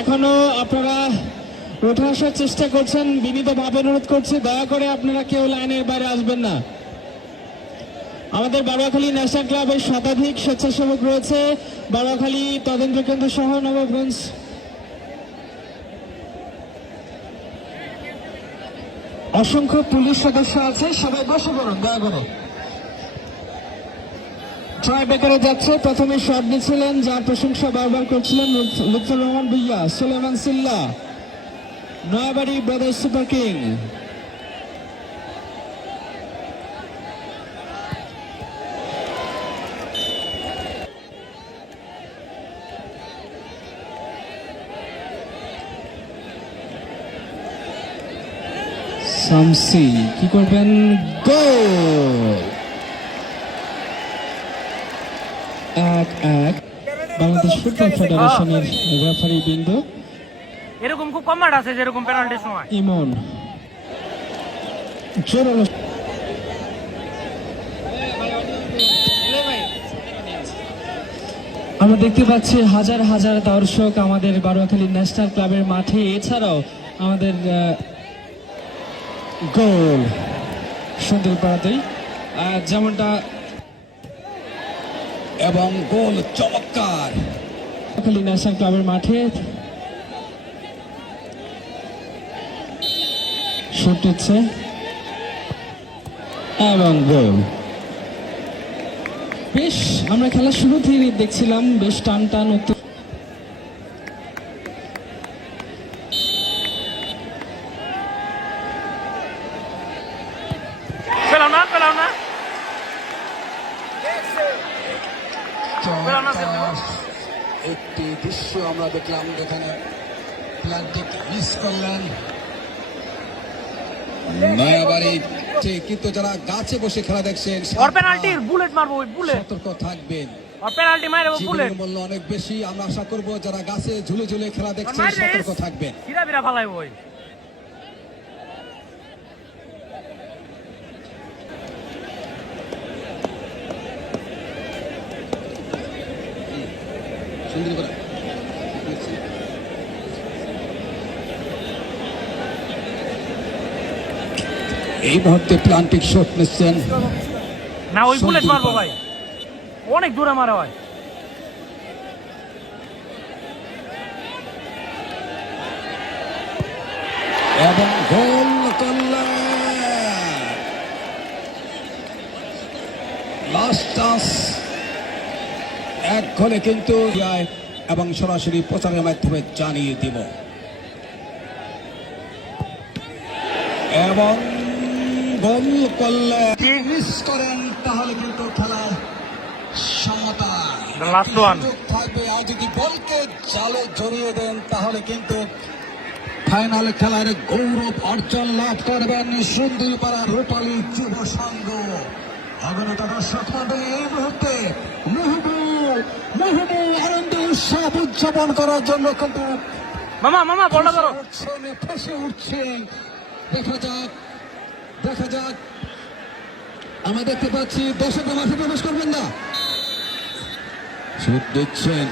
এখনও আপনারা উঠে আসার চেষ্টা করছেন বিনীত ভাবে অনুরোধ করছি, দয়া করে আপনারা কেউ লাইনের বাইরে আসবেন না। আমাদের বারোয়াখালী ন্যাশনাল ক্লাবের শতাধিক স্বেচ্ছাসেবক রয়েছে। বারোয়াখালী তদন্ত কেন্দ্র সহ নবগঞ্জ অসংখ্য পুলিশ সদস্য আছে, সবাই বসে পড়ুন, দয়া করে। ট্রাই বেকারে যাচ্ছে। প্রথমে শট নিচ্ছিলেন, যার প্রশংসা বারবার করছিলেন লুৎ- Lutfor Rahman Bhuiyan, Suleman Silla, Nayabari brothers super king. Shamsi কি করবেন? গোল! এক এক বাংলাদেশ ফুটবল ফেডারেশনের রেফারি বিন্দু। এরকম খুব কম মাঠ আছে যেরকম পেনাল্টির সময়। ইমন। জোরালো আমরা দেখতে পাচ্ছি হাজার হাজার দর্শক আমাদের বারোয়াখালী ন্যাশনাল ক্লাবের মাঠে। এছাড়াও আমাদের গোল সুন্দর পাড়াতেই। যেমনটা এবং গোল চমৎকার। ন্যাশনাল ক্লাবের মাঠে শুট হচ্ছে এবং গোল। বেশ আমরা খেলা শুরু থেকে দেখছিলাম বেশ টান টান উত্তর। পেলাম না পেলাম না চমৎকার একটি দৃশ্য আমরা দেখলাম যেখানে প্লান্টিক মিস করলেন। নয়াবাড়ি কিন্তু যারা গাছে বসে খেলা দেখছেন পেনাল্টির বুলেট মারবো ওই বুলেট সতর্ক থাকবেন। ওর পেনাল্টি মারবো বুলেট মূল্য অনেক বেশি আমরা আশা করব যারা গাছে ঝুলে ঝুলে খেলা দেখছেন সতর্ক থাকবেন। বিরা ওই? সুন্দর করে। এই মুহূর্তে প্লান্টিক শট নিচ্ছেন না ওই বুলেট মারবো ভাই। ভাই। অনেক দূরে মারা হয়। এবং গোল এক গোলে কিন্তু যায় এবং সরাসরি প্রচারের মাধ্যমে জানিয়ে দিব। এবং গোল করলে মিস করেন তাহলে কিন্তু খেলার সমতা। থাকবে। আর যদি বলকে জালে জড়িয়ে দেন তাহলে কিন্তু ফাইনাল খেলার গৌরব অর্জন লাভ করবেন সুন্দরপাড়া রূপালী যুব সংঘ। অগণিত দর্শক মন্ডলী এই মুহূর্তে উৎসব উদযাপন করার জন্য কিন্তু মামা মামা বড় ধরো। উঠছেন ফেসে উঠছে। দেখা যাক দেখা যাক। আমরা দেখতে পাচ্ছি দর্শক মাঠে প্রবেশ করবেন না। সুখ দিচ্ছেন